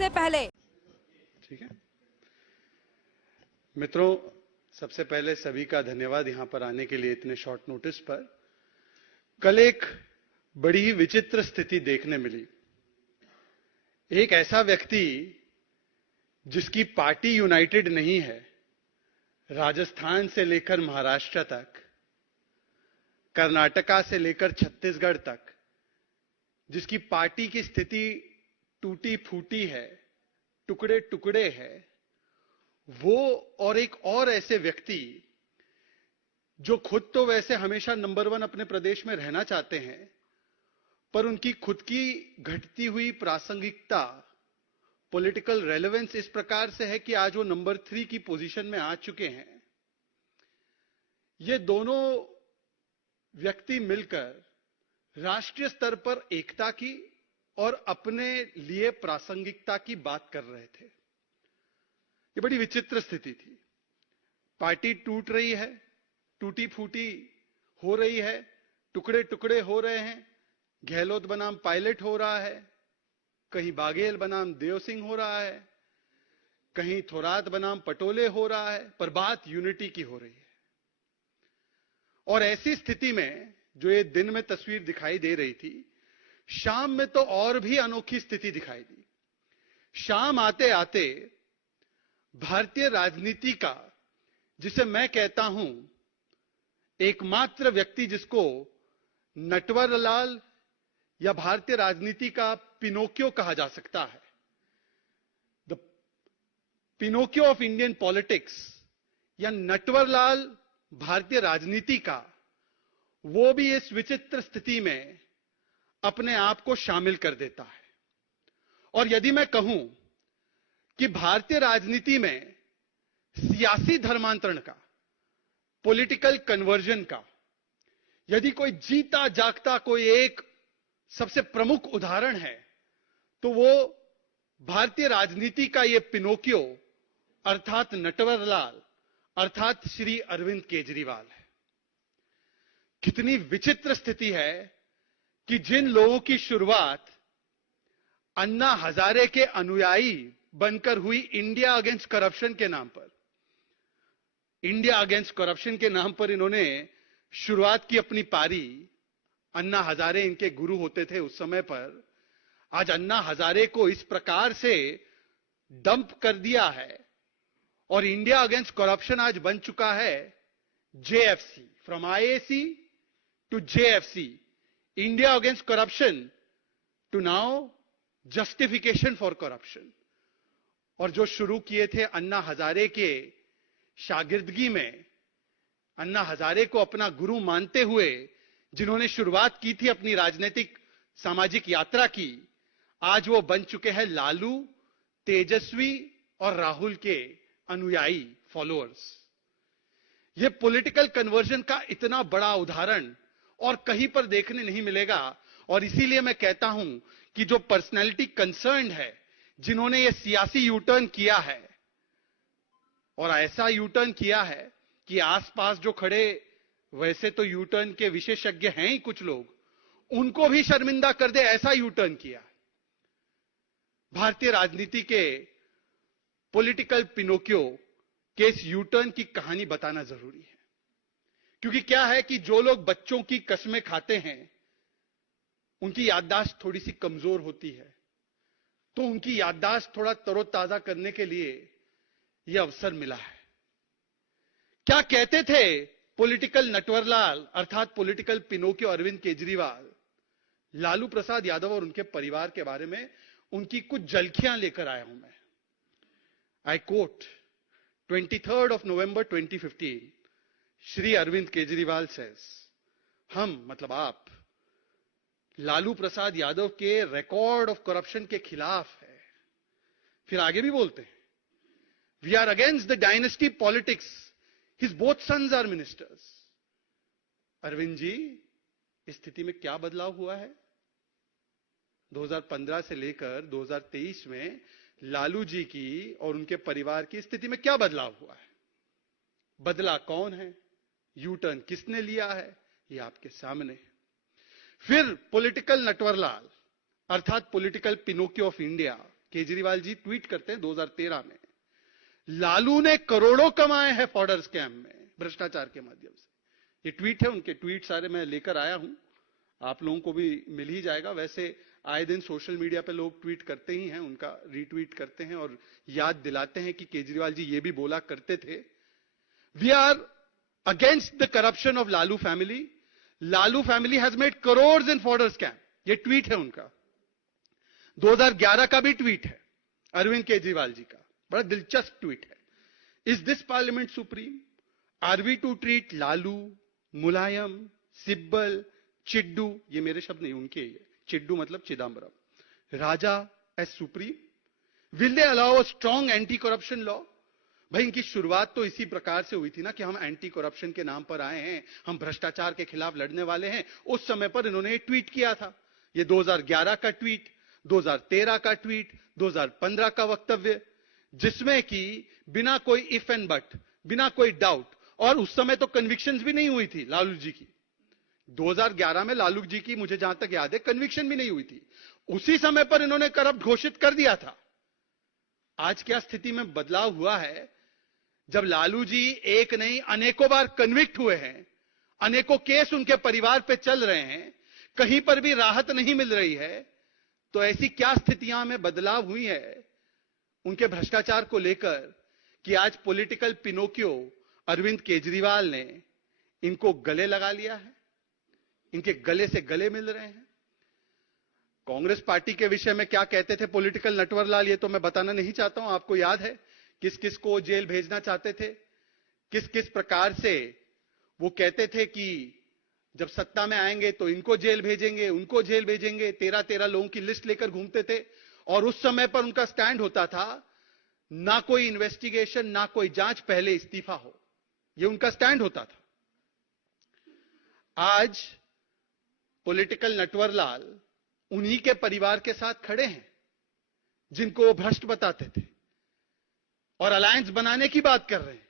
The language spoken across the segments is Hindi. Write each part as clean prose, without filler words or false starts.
सबसे पहले। ठीक है मित्रों, सबसे पहले सभी का धन्यवाद यहां पर आने के लिए इतने शॉर्ट नोटिस पर। कल एक बड़ी ही विचित्र स्थिति देखने मिली। एक ऐसा व्यक्ति जिसकी पार्टी यूनाइटेड नहीं है, राजस्थान से लेकर महाराष्ट्र तक, कर्नाटका से लेकर छत्तीसगढ़ तक, जिसकी पार्टी की स्थिति टूटी फूटी है, टुकड़े टुकड़े है, वो और एक और ऐसे व्यक्ति जो खुद तो वैसे हमेशा नंबर 1 अपने प्रदेश में रहना चाहते हैं, पर उनकी खुद की घटती हुई प्रासंगिकता, पॉलिटिकल रेलेवेंस इस प्रकार से है कि आज वो नंबर 3 की पोजीशन में आ चुके हैं। ये दोनों व्यक्ति मिलकर राष्ट्रीय स्तर पर एकता की और अपने लिए प्रासंगिकता की बात कर रहे थे। ये बड़ी विचित्र स्थिति थी। पार्टी टूट रही है, टूटी फूटी हो रही है, टुकड़े टुकड़े हो रहे हैं। गहलोत बनाम पायलट हो रहा है, कहीं बाघेल बनाम देव सिंह हो रहा है, कहीं थोरात बनाम पटोले हो रहा है, पर बात यूनिटी की हो रही है। और ऐसी स्थिति में जो ये दिन में तस्वीर दिखाई दे रही थी, शाम में तो और भी अनोखी स्थिति दिखाई दी। शाम आते आते भारतीय राजनीति का, जिसे मैं कहता हूं एकमात्र व्यक्ति जिसको नटवरलाल या भारतीय राजनीति का पिनोकियो कहा जा सकता है, the Pinocchio of Indian politics, या नटवरलाल भारतीय राजनीति का, वो भी इस विचित्र स्थिति में अपने आप को शामिल कर देता है। और यदि मैं कहूं कि भारतीय राजनीति में सियासी धर्मांतरण का, पॉलिटिकल कन्वर्जन का, यदि कोई जीता जागता कोई एक सबसे प्रमुख उदाहरण है, तो वो भारतीय राजनीति का ये पिनोकियो अर्थात नटवरलाल अर्थात श्री अरविंद केजरीवाल है। कितनी विचित्र स्थिति है कि जिन लोगों की शुरुआत अन्ना हजारे के अनुयायी बनकर हुई इंडिया अगेंस्ट करप्शन के नाम पर, इंडिया अगेंस्ट करप्शन के नाम पर इन्होंने शुरुआत की अपनी पारी। अन्ना हजारे इनके गुरु होते थे उस समय पर। आज अन्ना हजारे को इस प्रकार से डंप कर दिया है और इंडिया अगेंस्ट करप्शन आज बन चुका है JFC. From IAC to JFC, India against corruption to now justification for corruption. और जो शुरू किए थे अन्ना हजारे के शागिर्दगी में, अन्ना हजारे को अपना गुरु मानते हुए जिन्होंने शुरुआत की थी अपनी राजनीतिक सामाजिक यात्रा की, आज वो बन चुके हैं लालू, तेजस्वी और राहुल के अनुयायी, फॉलोअर्स। ये पॉलिटिकल कन्वर्जन का इतना बड़ा उदाहरण और कहीं पर देखने नहीं मिलेगा। और इसीलिए मैं कहता हूं कि जो पर्सनैलिटी कंसर्न्ड है, जिन्होंने ये सियासी यूटर्न किया है, और ऐसा यूटर्न किया है कि आसपास जो खड़े वैसे तो यूटर्न के विशेषज्ञ हैं ही कुछ लोग, उनको भी शर्मिंदा कर दे ऐसा यूटर्न किया। भारतीय राजनीति के पॉलिटिकल पिनोकियो के इस यूटर्न की कहानी बताना जरूरी है। क्योंकि क्या है कि जो लोग बच्चों की कसमें खाते हैं, उनकी याददाश्त थोड़ी सी कमजोर होती है, तो उनकी याददाश्त थोड़ा तरोताजा करने के लिए यह अवसर मिला है। क्या कहते थे पॉलिटिकल नटवरलाल अर्थात पॉलिटिकल पिनोकियो अरविंद केजरीवाल लालू प्रसाद यादव और उनके परिवार के बारे में? उनकी कुछ झलकियां लेकर आया हूं मैं। I quote, 23rd of November 2015, Shri Arvind Kejriwal says, हम मतलब आप लालू प्रसाद यादव के रिकॉर्ड ऑफ करप्शन के खिलाफ है। फिर आगे भी बोलते हैं, we are against the dynasty politics, his both sons are ministers. Arvind ji, इस स्थिति में क्या बदलाव हुआ है? 2015 से लेकर 2023 में लालू जी की और उनके परिवार की स्थिति में क्या बदलाव हुआ है? बदला कौन है? यू टर्न किसने लिया है? ये आपके सामने है। फिर पॉलिटिकल नटवरलाल अर्थात political Pinocchio of India Kejriwal ji tweet करते हैं 2013 में, लालू ने करोड़ों कमाए हैं फॉर्डर स्कैम में भ्रष्टाचार के माध्यम से। ये ट्वीट है, उनके ट्वीट सारे मैं लेकर आया हूं, आप लोगों को भी मिल ही जाएगा। वैसे आए दिन सोशल मीडिया पे लोग ट्वीट करते ही हैं, उनका रीट्वीट करते हैं और याद दिलाते हैं कि केजरीवाल जी ये भी बोला करते थे, we are against the corruption of Lalu family, Lalu family has made crore in fodder scam. ये ट्वीट है उनका, 2011 का भी ट्वीट है अरविंद केजरीवाल जी का, बड़ा दिलचस्प ट्वीट है। Is this parliament supreme? Are we to treat Lalu, Mulayam, Sibal, Chiddu, ये मेरे शब्द नहीं उनके, ये चिड्डू मतलब Chidambaram, Raja as supreme? Will they allow a strong anti corruption law? भाई इनकी शुरुआत तो इसी प्रकार से हुई थी ना कि हम एंटी करप्शन के नाम पर आए हैं, हम भ्रष्टाचार के खिलाफ लड़ने वाले हैं। उस समय पर इन्होंने ट्वीट किया था, ये 2011 का ट्वीट, 2013 का ट्वीट, 2015 का वक्तव्य, जिसमें कि बिना कोई इफ एंड बट, बिना कोई डाउट, और उस समय तो कन्विक्शंस भी नहीं हुई थी लालू जी की। 2011 में लालू जी की मुझे जहां तक याद है कन्विक्शन भी नहीं हुई थी, उसी समय पर इन्होंने करप्ट घोषित कर दिया था। आज क्या स्थिति में बदलाव हुआ है, जब लालू जी एक नहीं अनेकों बार कन्विक्ट हुए हैं, अनेकों केस उनके परिवार पे चल रहे हैं, कहीं पर भी राहत नहीं मिल रही है, तो ऐसी क्या स्थितियां में बदलाव हुई है उनके भ्रष्टाचार को लेकर कि आज पॉलिटिकल पिनोकियो अरविंद केजरीवाल ने इनको गले लगा लिया है, इनके गले से गले मिल रहे हैं। कांग्रेस पार्टी के विषय में क्या कहते थे पॉलिटिकल नटवरलाल, ये तो मैं बताना नहीं चाहता हूं, आपको याद है किस किस को जेल भेजना चाहते थे, किस किस प्रकार से वो कहते थे कि जब सत्ता में आएंगे तो इनको जेल भेजेंगे, उनको जेल भेजेंगे, 13-13 लोगों की लिस्ट लेकर घूमते थे। और उस समय पर उनका स्टैंड होता था, ना कोई इन्वेस्टिगेशन, ना कोई जांच, पहले इस्तीफा हो, यह उनका स्टैंड होता था। आज पॉलिटिकल नटवरलाल उन्हीं के परिवार के साथ खड़े हैं जिनको वो भ्रष्ट बताते थे और अलायंस बनाने की बात कर रहे हैं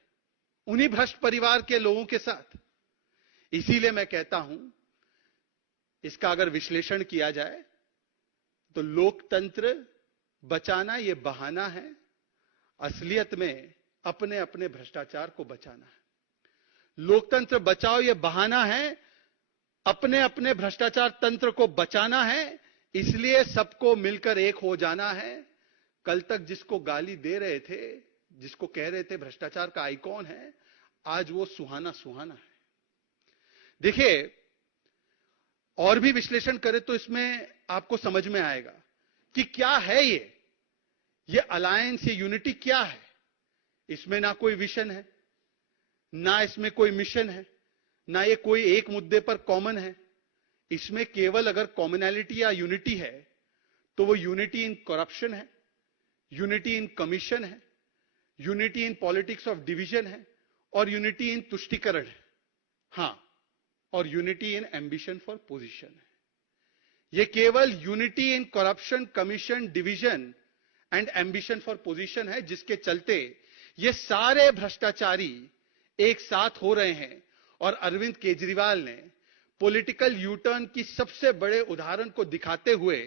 उन्हीं भ्रष्ट परिवार के लोगों के साथ। इसीलिए मैं कहता हूं, इसका अगर विश्लेषण किया जाए तो लोकतंत्र बचाना यह बहाना है, असलियत में अपने अपने भ्रष्टाचार को बचाना है। लोकतंत्र बचाओ यह बहाना है, अपने अपने भ्रष्टाचार तंत्र को बचाना है, इसलिए सबको मिलकर एक हो जाना है। कल तक जिसको गाली दे रहे थे, जिसको कह रहे थे भ्रष्टाचार का आइकॉन है, आज वो सुहाना सुहाना है। देखिए, और भी विश्लेषण करें तो इसमें आपको समझ में आएगा कि क्या है ये अलायंस, ये यूनिटी क्या है। इसमें ना कोई विजन है, ना इसमें कोई मिशन है, ना ये कोई एक मुद्दे पर कॉमन है। इसमें केवल अगर कॉमनैलिटी या यूनिटी है तो वो यूनिटी इन करप्शन है, यूनिटी इन कमीशन है, unity in politics of division है और यूनिटी इन तुष्टीकरण है। हां, और unity in ambition for position है। यह केवल unity in corruption, commission, division and ambition for position है, जिसके चलते ये सारे भ्रष्टाचारी एक साथ हो रहे हैं। और अरविंद केजरीवाल ने पॉलिटिकल यूटर्न की सबसे बड़े उदाहरण को दिखाते हुए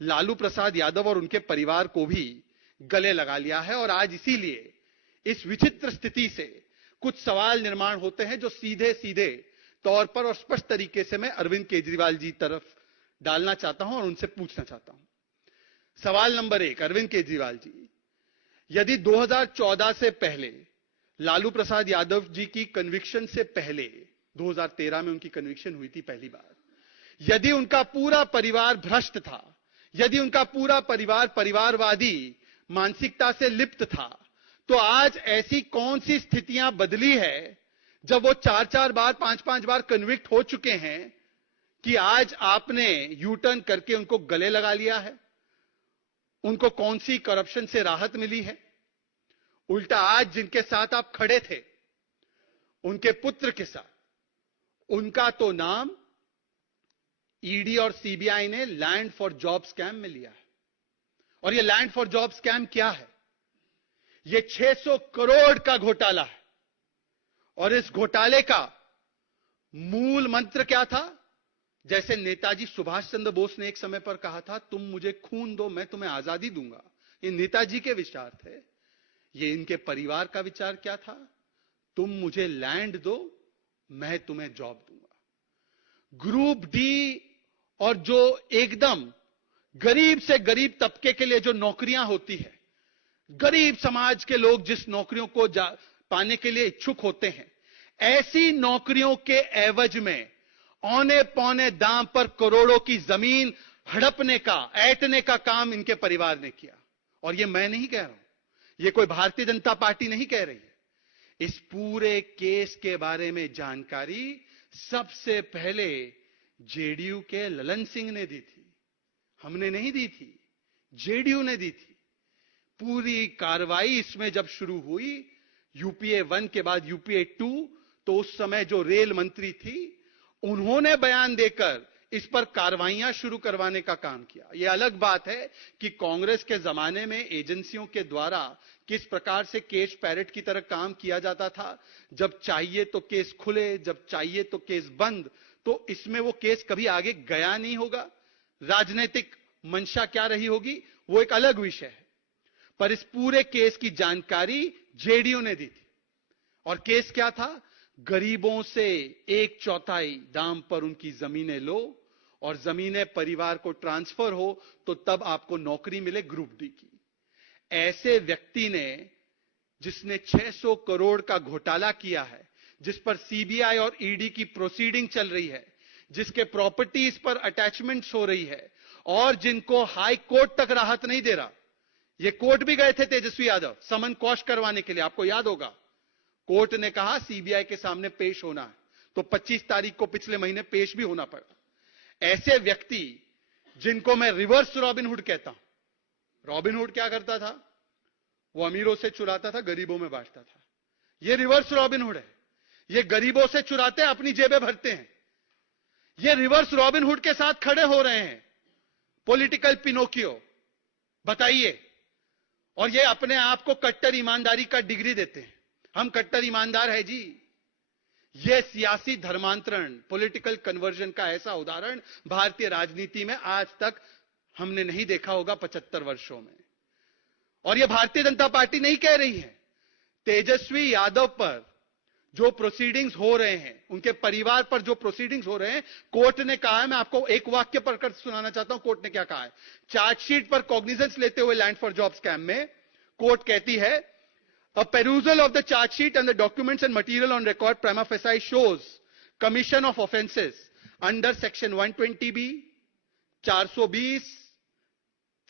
लालू प्रसाद यादव और उनके परिवार को भी गले लगा लिया है। और आज इसीलिए इस विचित्र स्थिति से कुछ सवाल निर्माण होते हैं जो सीधे सीधे तौर पर और स्पष्ट तरीके से मैं अरविंद केजरीवाल जी तरफ डालना चाहता हूं और उनसे पूछना चाहता हूं। सवाल नंबर 1, अरविंद केजरीवाल जी, यदि 2014 से पहले लालू प्रसाद यादव जी की कन्विक्शन से पहले 2013 में उनकी कन्विक्शन हुई थी पहली बार, यदि उनका पूरा परिवार भ्रष्ट था, यदि उनका पूरा परिवार परिवारवादी मानसिकता से लिप्त था, तो आज ऐसी कौन सी स्थितियां बदली है जब वो 4-4 बार 5-5 बार कन्विक्ट हो चुके हैं कि आज आपने यू टर्न करके उनको गले लगा लिया है? उनको कौन सी करप्शन से राहत मिली है? उल्टा आज जिनके साथ आप खड़े थे, उनके पुत्र के साथ, उनका तो नाम ईडी और सीबीआई ने लैंड फॉर जॉब स्कैम में लिया है। और यह लैंड फॉर जॉब स्कैम क्या है? यह 600 करोड़ का घोटाला है। और इस घोटाले का मूल मंत्र क्या था? जैसे नेताजी सुभाष चंद्र बोस ने एक समय पर कहा था, तुम मुझे खून दो मैं तुम्हें आजादी दूंगा। ये नेताजी के विचार थे। ये इनके परिवार का विचार क्या था? तुम मुझे लैंड दो, मैं तुम्हें जॉब दूंगा। ग्रुप डी और जो एकदम गरीब से गरीब तबके के लिए जो नौकरियां होती है, गरीब समाज के लोग जिस नौकरियों को पाने के लिए इच्छुक होते हैं, ऐसी नौकरियों के एवज में औने पौने दाम पर करोड़ों की जमीन हड़पने का, ऐंठने का काम इनके परिवार ने किया। और ये मैं नहीं कह रहा हूं, ये कोई भारतीय जनता पार्टी नहीं कह रही है। इस पूरे केस के बारे में जानकारी सबसे पहले जेडीयू के ललन सिंह ने दी थी, हमने नहीं दी थी, जेडीयू ने दी थी। पूरी कार्रवाई इसमें जब शुरू हुई, यूपीए 1 के बाद यूपीए 2, तो उस समय जो रेल मंत्री थी, उन्होंने बयान देकर इस पर कार्रवाइयां शुरू करवाने का काम किया। यह अलग बात है कि कांग्रेस के जमाने में एजेंसियों के द्वारा किस प्रकार से केस पैरेट की तरह काम किया जाता था, जब चाहिए तो केस खुले, जब चाहिए तो केस बंद। तो इसमें वो केस कभी आगे गया नहीं होगा। राजनीतिक मंशा क्या रही होगी वो एक अलग विषय है, पर इस पूरे केस की जानकारी जेडीयू ने दी थी। और केस क्या था? गरीबों से 1/4 दाम पर उनकी जमीनें लो और जमीनें परिवार को ट्रांसफर हो तो तब आपको नौकरी मिले ग्रुप डी की। ऐसे व्यक्ति ने, जिसने 600 करोड़ का घोटाला किया है, जिस पर सीबीआई और ईडी की प्रोसीडिंग चल रही है, जिसके प्रॉपर्टीज पर अटैचमेंट्स हो रही है और जिनको हाई कोर्ट तक राहत नहीं दे रहा। ये कोर्ट भी गए थे तेजस्वी यादव समन क्वॉश करवाने के लिए, आपको याद होगा। कोर्ट ने कहा सीबीआई के सामने पेश होना है, तो 25 तारीख को पिछले महीने पेश भी होना पड़ा। ऐसे व्यक्ति जिनको मैं रिवर्स रॉबिनहुड कहता हूं। रॉबिनहुड क्या करता था? वो अमीरों से चुराता था, गरीबों में बांटता था। ये रिवर्स रॉबिनहुड है। ये गरीबों से चुराते हैं, अपनी जेबें भरते हैं। ये रिवर्स रॉबिनहुड के साथ खड़े हो रहे हैं, पॉलिटिकल पिनोकियो। बताइए। और ये अपने आप को कट्टर ईमानदारी का डिग्री देते हैं, हम कट्टर ईमानदार है जी। यह सियासी धर्मांतरण, पॉलिटिकल कन्वर्जन का ऐसा उदाहरण भारतीय राजनीति में आज तक हमने नहीं देखा होगा 75 वर्षों में। और यह भारतीय जनता पार्टी नहीं कह रही है। तेजस्वी यादव पर जो प्रोसीडिंग्स हो रहे हैं, उनके परिवार पर जो प्रोसीडिंग्स हो रहे हैं, कोर्ट ने कहा है, मैं आपको एक वाक्य पढ़कर सुनाना चाहता हूं कोर्ट ने क्या कहा है। चार्जशीट पर कॉग्निजेंस लेते हुए लैंड फॉर जॉब स्कैम में कोर्ट कहती है, a perusal of the charge sheet and the documents and material on record prima facie shows commission of offences under section 120b, 420,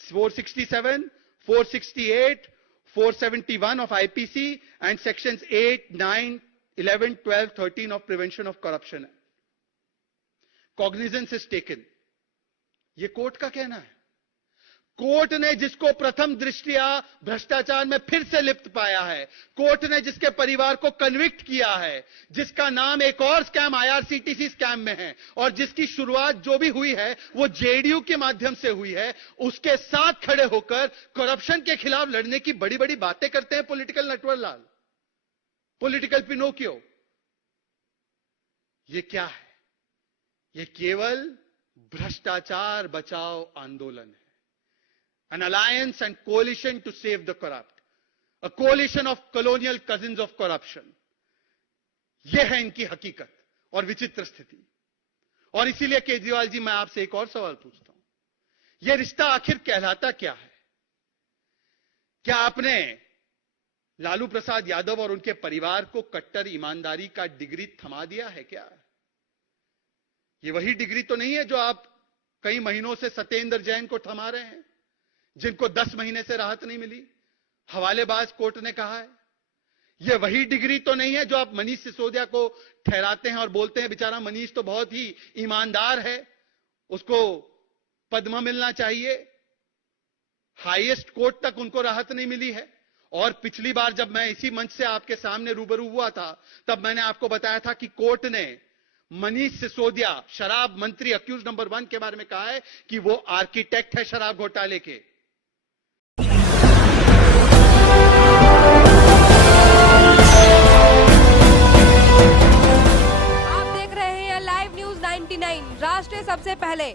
467, 468, 471 of IPC and sections 8, 9, 11, 12, 13 of Prevention of Corruption. Cognizance is taken. ये कोर्ट का कहना है। कोर्ट ने जिसको प्रथम दृष्टया भ्रष्टाचार में फिर से लिप्त पाया है, कोर्ट ने जिसके परिवार को कन्विक्ट किया है, जिसका नाम एक और स्कैम आईआरसीटीसी स्कैम में है और जिसकी शुरुआत जो भी हुई है वो जेडीयू के माध्यम से हुई है, उसके साथ खड़े होकर करप्शन के खिलाफ लड़ने की बड़ी बड़ी बातें करते हैं पॉलिटिकल नटवरलाल, पॉलिटिकल पिनोकियो। ये क्या है? ये केवल भ्रष्टाचार बचाओ आंदोलन है। An alliance and coalition to save the corrupt. A coalition of colonial cousins of corruption. यह है इनकी हकीकत और विचित्र स्थिति। और इसीलिए केजरीवाल जी, मैं आपसे एक और सवाल पूछता हूं, यह रिश्ता आखिर कहलाता क्या है? क्या आपने लालू प्रसाद यादव और उनके परिवार को कट्टर ईमानदारी का डिग्री थमा दिया है क्या? यह वही डिग्री तो नहीं है जो आप कई महीनों से सत्येंद्र जैन को थमा रहे हैं, जिनको 10 महीने से राहत नहीं मिली, हवालेबाज कोर्ट ने कहा है। यह वही डिग्री तो नहीं है जो आप मनीष सिसोदिया को ठहराते हैं और बोलते हैं बेचारा मनीष तो बहुत ही ईमानदार है, उसको पद्म मिलना चाहिए। हाईएस्ट कोर्ट तक उनको राहत नहीं मिली है। और पिछली बार जब मैं इसी मंच से आपके सामने रूबरू हुआ था, तब मैंने आपको बताया था कि कोर्ट ने मनीष सिसोदिया, शराब मंत्री अक्यूज नंबर 1 के बारे में कहा है कि वो आर्किटेक्ट है शराब घोटाले के। आप देख रहे हैं लाइव न्यूज 99, राष्ट्र सबसे पहले।